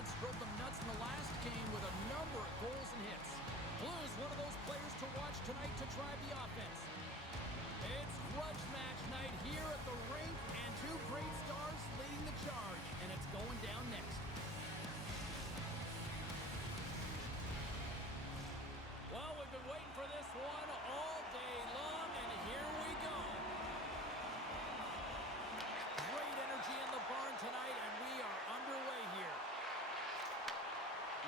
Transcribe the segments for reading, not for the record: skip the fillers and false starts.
Hornets drove them nuts in the last game with a number of goals and hits. Blues, one of those players to watch tonight to drive the offense. It's grudge match night here at the rink, and two great stars leading the charge, and it's going down next. Well, we've been waiting for this one all day long, and here we go. Great energy in the barn tonight, and we are underway here.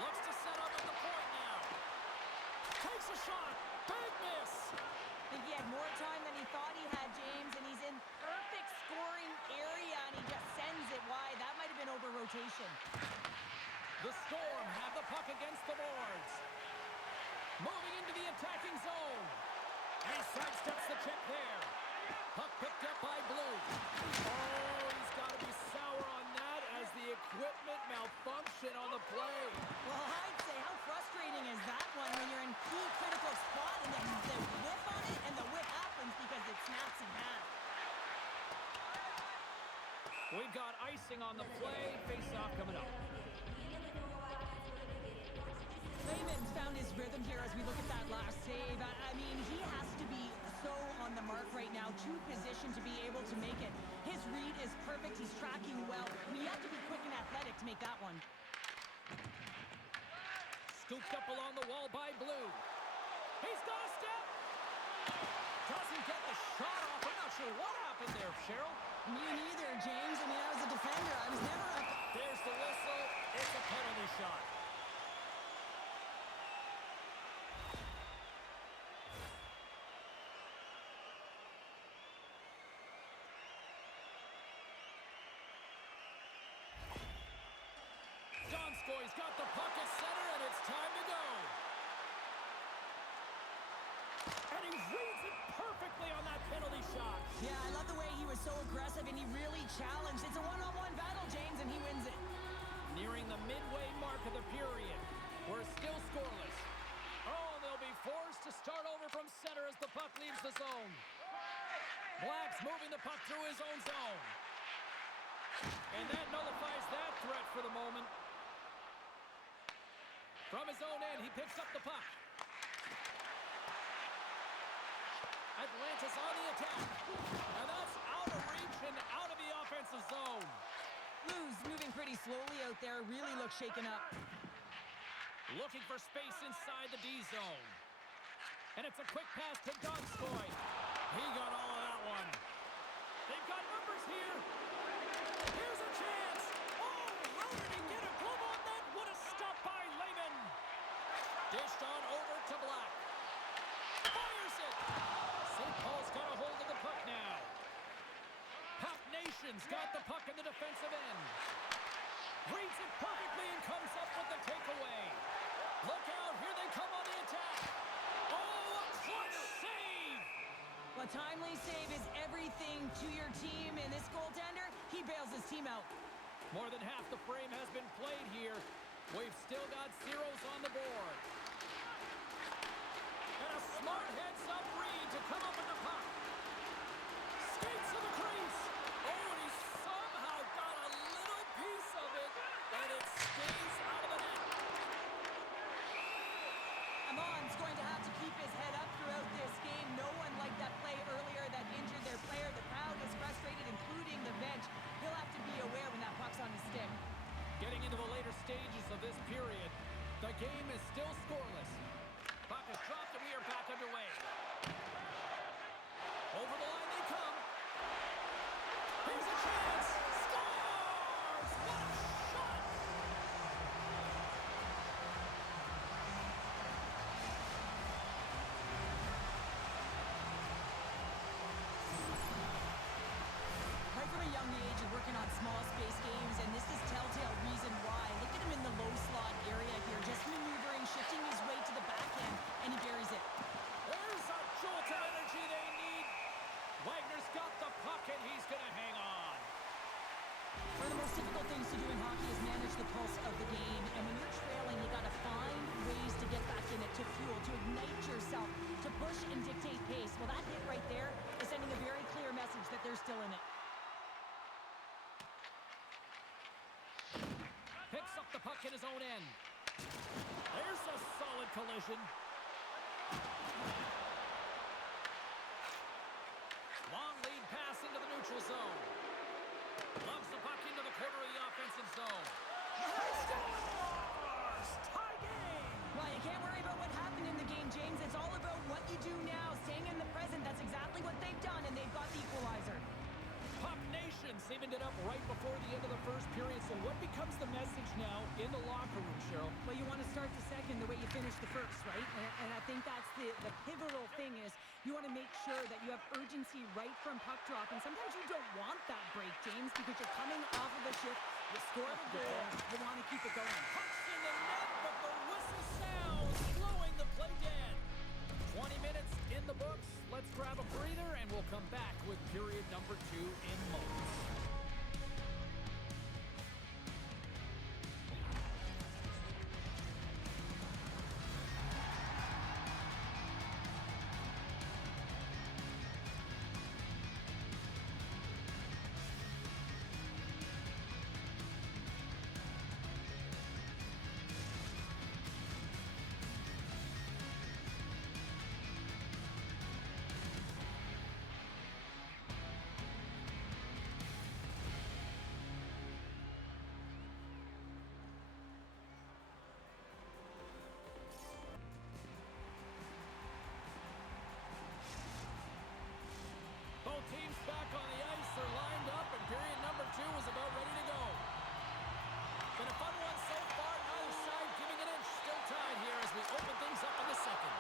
Looks to set up at the point now. Takes a shot. Big miss. I think he had more time than he thought he had, James, and he's in perfect scoring area, and he just sends it wide. That might have been over rotation. The Storm have the puck against the boards. Moving into the attacking zone. He sidesteps the check there. Puck picked up by Blue. Oh, he's got to be sour on that as the equipment malfunction on the play. Well, I'd say how frustrating is that one when you're in key critical spot and then the whiff on it and the whiff happens because it snaps in half. We've got icing on the play. Face-off coming up. Lehman's found his rhythm here as we look at that last save. I mean, he has to be so on the mark right now, to position to be able to make it. His read is perfect. He's tracking well. I mean, you have to be quick and athletic to make that one. Scooped up along the wall by Blue. He's got a step. Doesn't get the shot off. I'm not sure what happened there, Cheryl. Me neither, James. I mean, I was a defender. I was never up. There's the whistle. It's a penalty shot. Donskoy's got the puck at center, and it's time to go. And he reads it perfectly on that penalty shot. Yeah, I love the way he was so aggressive, and he really challenged. It's a one-on-one battle, James, and he wins it. Nearing the midway mark of the period. We're still scoreless. Oh, they'll be forced to start over from center as the puck leaves the zone. Black's moving the puck through his own zone. And that nullifies that threat for the moment. From his own end, he picks up the puck. Atlantis on the attack. And that's out of reach and out of the offensive zone. Blues moving pretty slowly out there. Really looks shaken up. Looking for space inside the D zone. And it's a quick pass to Donskoy. He got all of that one. They've got numbers here. Here's a chance. Oh, how did he get a glove on that? What a stop by Lehman. Dished on over to Black. Fires it. St. Paul's got a hold of the puck now. Puck Nation's got the puck in the defensive end. Reads it perfectly and comes up with the takeaway. Look out, here they come on the attack. Oh, a clutch save! A timely save is everything to your team, and this goaltender, he bails his team out. More than half the frame has been played here. We've still got zeros on the board. And a smart heads-up read to come up with the puck. Skates to the crease. Oh, and he somehow got a little piece of it, and it stays out of the net. Amon's going to have to keep his head up throughout this game. No one liked that play earlier that injured their player. The crowd is frustrated, including the bench. He'll have to be aware when that puck's on his stick. Getting into the later stages of this period, the game is still scoreless. Puck is dropped and we are back underway. Over the line they come. Here's a chance. Scores! What a shot! Right from a young age, he's working on small space games, and this is telltale reason why. Look at him in the low slot area here, just maneuvering, shifting his way to the backhand, and he buries it. There's a jolt of energy they need. Wagner's got the puck, and he's going to hang on. One of the most difficult things to do in hockey is manage the pulse of the game, and when you're trailing, you got to find ways to get back in it, to fuel, to ignite yourself, to push and dictate pace. Well, that hit right there is sending a very clear message that they're still in it. Picks up the puck in his own end. There's a solid collision. Long lead pass into the neutral zone. Loves the puck into the corner of the offensive zone. Scores! Tie game! Well, you can't worry about what happened in the game, James. It's all about what you do now, staying in the present. That's exactly what they've done, and they've got the equalizer. Puck Nation saving it up right before the end of the first period. So what becomes the message now in the locker room, Cheryl? Well, you want to start the second the way you finished the first, right? And I think that's the pivotal thing is you want to make sure that you have urgency right from puck drop. And sometimes you don't want that break, James, because you're coming off of a shift. You score the goal. You want to keep it going. Puck's in the net, but the whistle sounds, slowing the play dead. 20 minutes in the books. Let's grab a breather, and we'll come back with period number 2 in moments. Both teams back on the ice. They're lined up, and period number 2 is about ready to go. Been a fun one so far. Neither side giving an inch. Still tied here as we open things up in the second.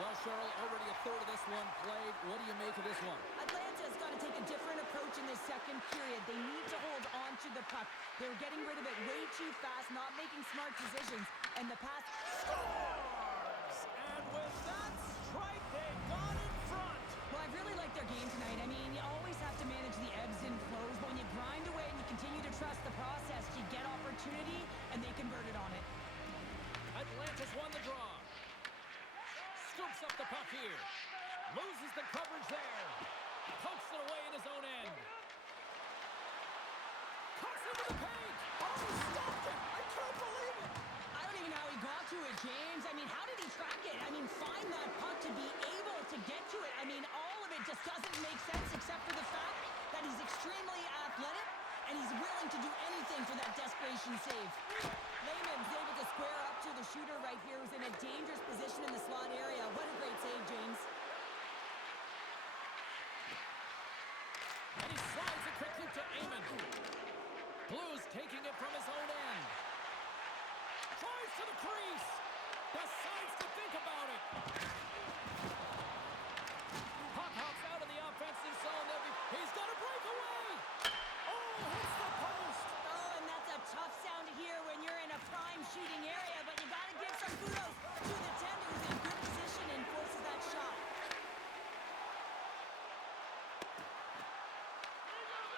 Well, Cheryl, already a third of this one played. What do you make of this one? Atlanta's got to take a different approach in this second period. They need to hold on to the puck. They're getting rid of it way too fast, not making smart decisions, and the pass Scores! And with that strike, they got in front. Well, I really like their game tonight. I mean, you always have to manage the ebbs and flows, but when you grind away and you continue to trust the process, you get opportunity, and they converted on it. Atlanta's won the draw. Scoops up the puck here. Loses the coverage there. Pokes it away in his own end. Cuts into the paint. Oh, he stopped it. I can't believe it. I don't even know how he got to it, James. I mean, how did he track it? I mean, find that puck to be able to get to it. I mean, all of it just doesn't make sense except for the fact that he's extremely athletic and he's willing to do anything for that desperation save. Lehman's able to square up to the shooter right here who's in a dangerous position in the slot area. What a great save, James. And he slides it quickly to Eamon. Blues taking it from his own end. Tries to the crease. Decides to think about it. Puck hops out of the offensive zone. He's got a breakaway. Oh, hits the post. Oh, and that's a tough sound to hear when you're in a prime shooting area, but you got to give some kudos to the tender who's in good position and forces that shot.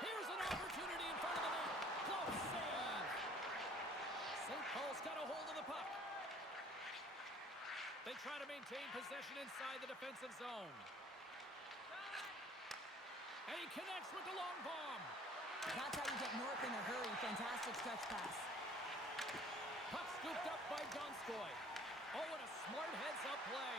Here's an opportunity in front of the net. Close save. St. Paul's got a hold of the puck. They try to maintain possession inside the defensive zone. And he connects with the long bomb. That's how you get north in a hurry. Fantastic stretch pass. Puck scooped up by Donskoy. Oh, and a smart heads-up play.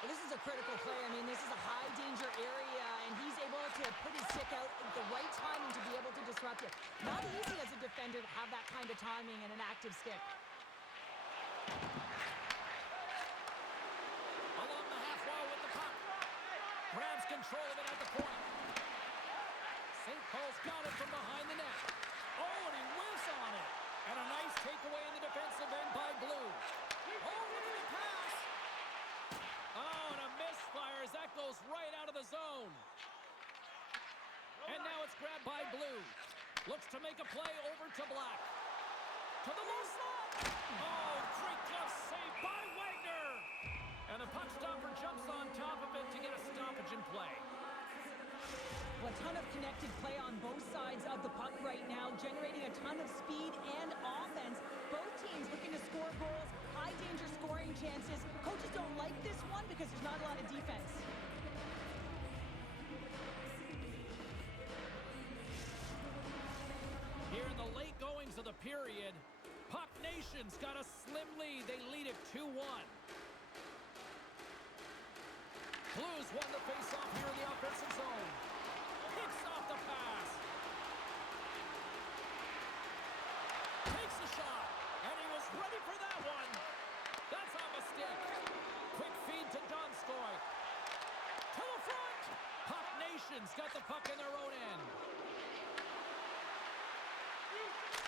Well, this is a critical play. I mean, this is a high-danger area, and he's able to put his stick out at the right timing to be able to disrupt it. Not easy as a defender to have that kind of timing and an active stick. Along the half wall with the puck. Grabs control of it at the point. St. Paul's got it from behind the net. Oh, and he whiffs on it. And a nice takeaway in the defensive end by Blue. Oh, look at the pass. Oh, and a misfire as that goes right out of the zone. And now it's grabbed by Blue. Looks to make a play over to Black. To the low slot. Oh, great glove save by Wagner. And the puck stopper jumps on top of it to get a stoppage in play. Well, a ton of connected play on both sides of the puck right now, generating a ton of speed and offense. Both teams looking to score goals, high-danger scoring chances. Coaches don't like this one because there's not a lot of defense. Here in the late goings of the period, Puck Nation's got a slim lead. They lead it 2-1. Blues won the face-off here in the offensive zone. Picks off the pass. Takes a shot. And he was ready for that one. That's off a stick. Quick feed to Donskoy. To the front. Puck Nation's got the puck in their own end.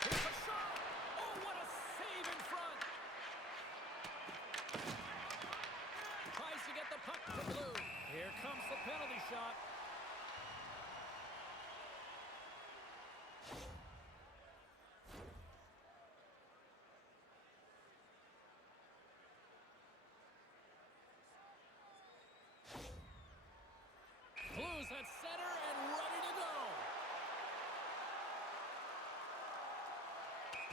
Here's a shot. Oh, what a save in front. Tries to get the puck to Blue. Here comes the penalty shot. Blues at center and ready to go.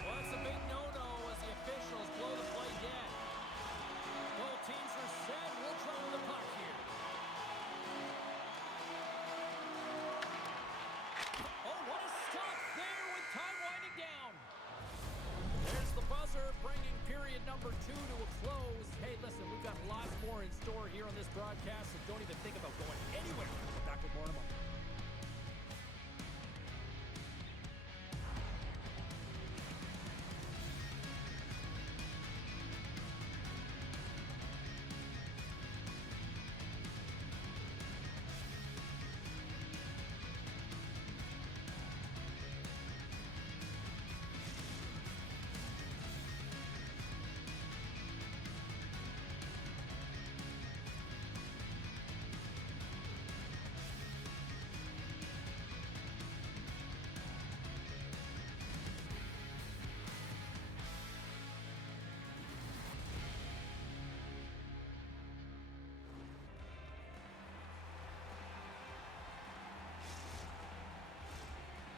Well, it's a big no-no as the officials blow the play dead. Both teams are set. We'll trouble the puck here. Oh, what a stop there with time winding down. There's the buzzer, bringing period number 2 to a close. Hey, listen, we've got lots more in store here on this broadcast, so don't even think about going anywhere. Back with more in a moment.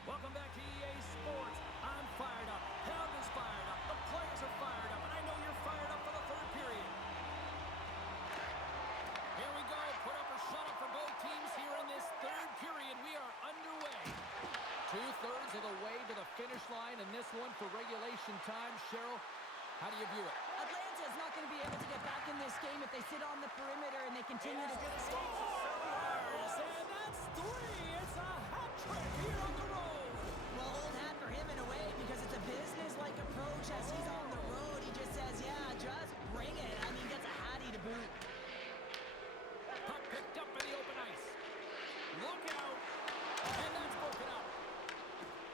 Welcome back to EA Sports. I'm fired up. Pounder's fired up. The players are fired up. And I know you're fired up for the third period. Here we go. Put up or shut up for both teams here in this third period. We are underway. 2/3 of the way to the finish line in this one for regulation time. Cheryl, how do you view it? Atlanta is not going to be able to get back in this game if they sit on the perimeter and they continue to get scores. And that's 3. It's a hat trick here on the road. Well, old hat for him in a way because it's a business-like approach as he's on the road. He just says, yeah, just bring it. I mean, gets a hattie to boot. Puck picked up in the open ice. Look out. And that's broken up.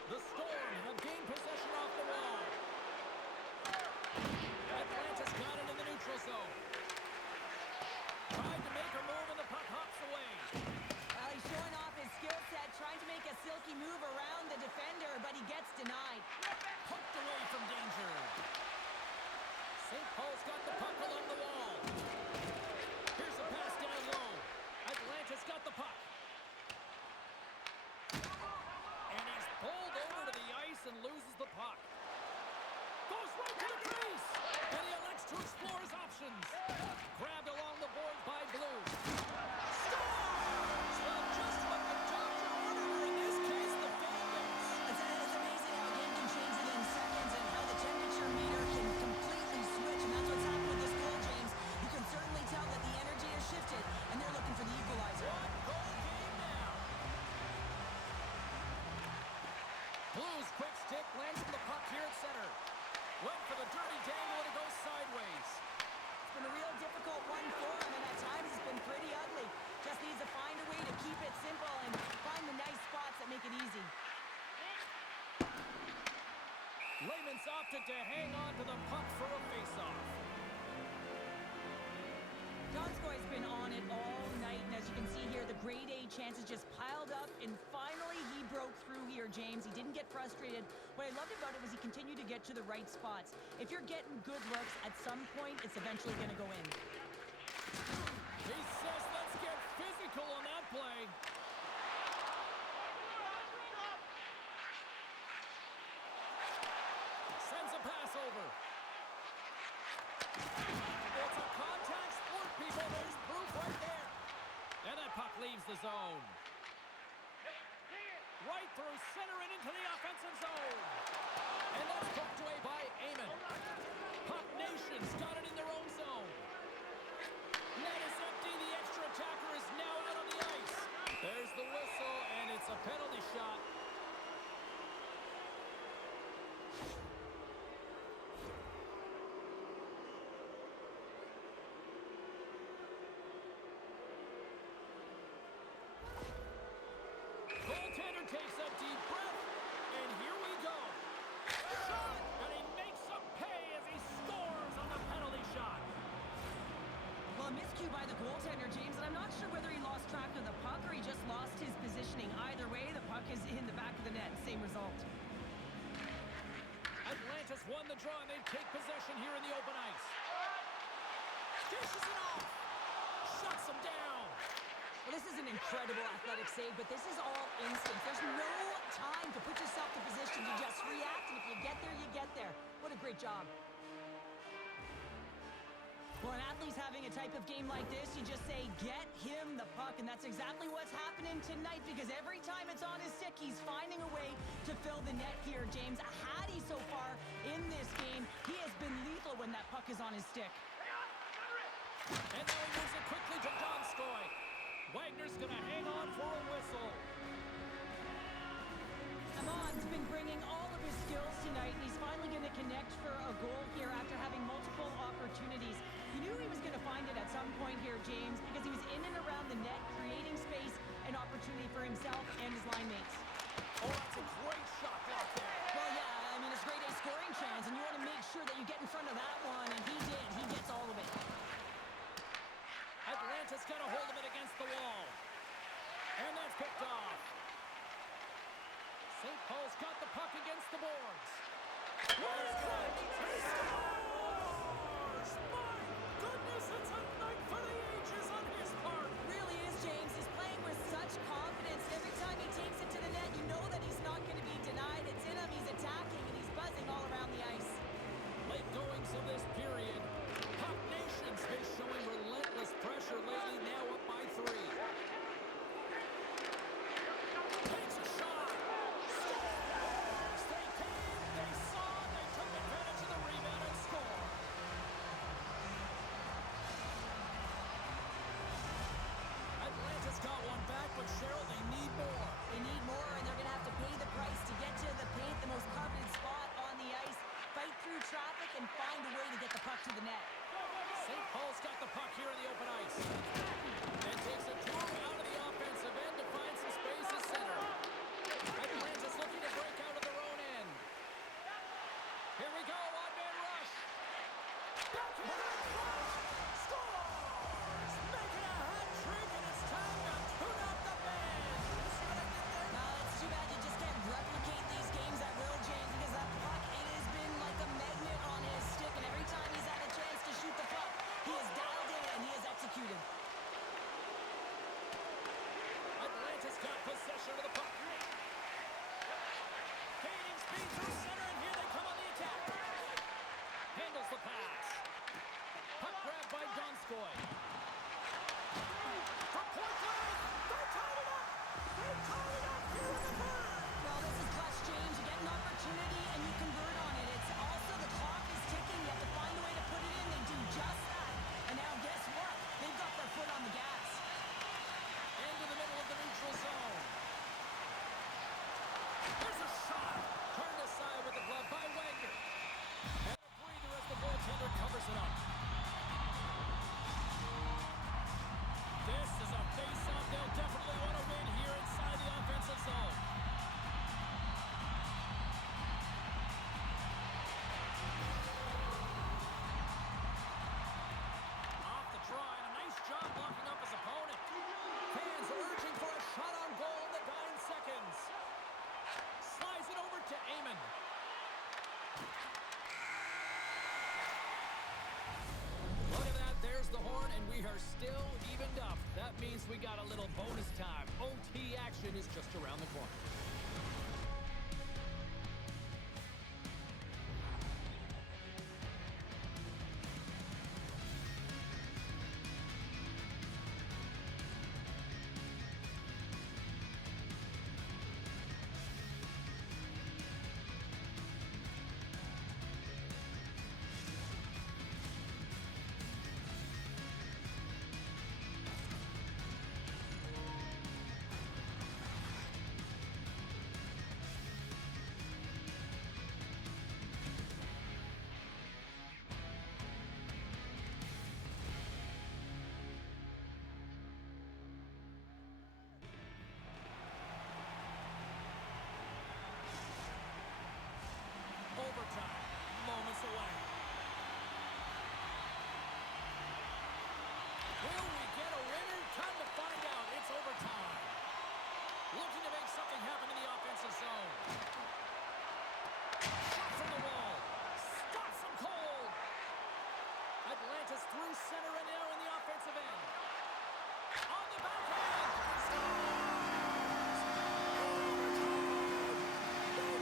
The Storm have gained possession off the wall. Atlanta's got it in the neutral zone. Tried to make a move and the puck hops away. Well, he's showing off his skill set, trying to make a silky move around the defender, but he gets denied. Poked away from danger. St. Paul's got the puck along the wall. Here's a pass down low. Atlanta's got the puck. And he's pulled over to the ice and loses the puck. Goes right to the crease. And he elects to explore his options. Grabbed along the boards by Blue. Scores! Well, just what the doctor ordered, in this case, the fan base. It's amazing how a game can change within seconds and how the temperature meter can completely switch, and that's what's happened with this goal, James. You can certainly tell that the energy has shifted, and they're looking for the equalizer. One goal game now. Blues quick stick lands on the puck here at center. Went for the dirty dangle and it goes sideways. It's been a real difficult one for him, and at times it's been pretty ugly. Just needs to find a way to keep it simple and find the nice spots that make it easy. Layman's opted to hang on to the puck for a face-off. Donskoy's been on it all night, and as you can see here, the grade A chances just piled up, and finally he broke through here, James. He didn't get frustrated. What I loved about it was he continued to get to the right spots. If you're getting good looks, at some point, it's eventually going to go in. He says, let's get physical on that play. Sends a pass over. It's a contact sport, people. There's proof right there. And that puck leaves the zone. Right through center and into the offensive zone. And that's poked away by Eamon. by the goaltender, James, and I'm not sure whether he lost track of the puck or he just lost his positioning. Either way, the puck is in the back of the net. Same result. Atlantis won the draw, and they take possession here in the open ice. Dishes it off. Shuts them down. Well, this is an incredible athletic save, but this is all instinct. There's no time to put yourself in position. You just react, and if you get there, you get there. What a great job. Well, an athlete's having a type of game like this, you just say, get him the puck, and that's exactly what's happening tonight, because every time it's on his stick, he's finding a way to fill the net here, James. A Hattie so far in this game. He has been lethal when that puck is on his stick. And now he moves it quickly to Donskoy. Wagner's going to hang on for a whistle. Amon's been bringing all of his skills tonight, and he's finally going to connect for a goal here after having multiple opportunities. You knew he was going to find it at some point here, James, because he was in and around the net, creating space and opportunity for himself and his line mates. Oh, that's a great shot block there. Well, yeah, I mean, it's a grade A scoring chance, and you want to make sure that you get in front of that one, and he did. He gets all of it. Atlantis got a hold of it against the wall. And that's picked off. St. Paul's got the puck against the boards. What is that? He scores! My goodness, it's a night for the ages on his part. Really is, James. He's playing with such confidence. Every time he takes it to the net, you know that he's not going to be denied. It's in him, he's attacking, and he's buzzing all around the ice. Late goings of this period. Puck Nation's been showing relentless pressure lately, now up by 3. Takes a shot. Scores! They came, they saw, they took advantage of the rebound and scored. Atlantis got one back, but Cheryl, they need more. They need more, and they're going to have to pay the price to get to the paint, the most coveted spot on the ice, fight through traffic, and find a way to get the puck to the net. St. Paul's got the puck here in the open ice. And takes a tour out of the offensive end to find some space at center. Atlantis looking to break out of their own end. Here we go, one-man rush. Backhand in front. Scores! Making a hat trick, and it's time to tune up the band. You see what I did there? No, it's too bad you just can't replicate these games at will, James, because that puck, it has been like a magnet on his stick, and every time he's had a chance to shoot the puck, he has dialed in and he has executed. Atlantis got possession of the puck. Gaining speed through center, and here they come on the attack. Handles the pass. Puck grabbed by Donskoy. From point blank, they tied it up. They tied it up here in the third. Well, this is clutch, James. You get an opportunity and you convert on it. It's also the clock is ticking. You have to find a way to put it in. They do just that. And now guess what? They've got their foot on the gas. Into the middle of the neutral zone. There's a shot. Turned aside with the glove by Wagner. And a breather as the goaltender covers it up. This is a face-off they'll definitely want to win here inside the offensive zone. Off the try, and a nice job blocking up his opponent. Fans urging for a shot on goal in the dying seconds. Slides it over to Amon. Look at that, there's the horn, and we are still evened up. That means we got a little bonus time. OT action is just around the corner.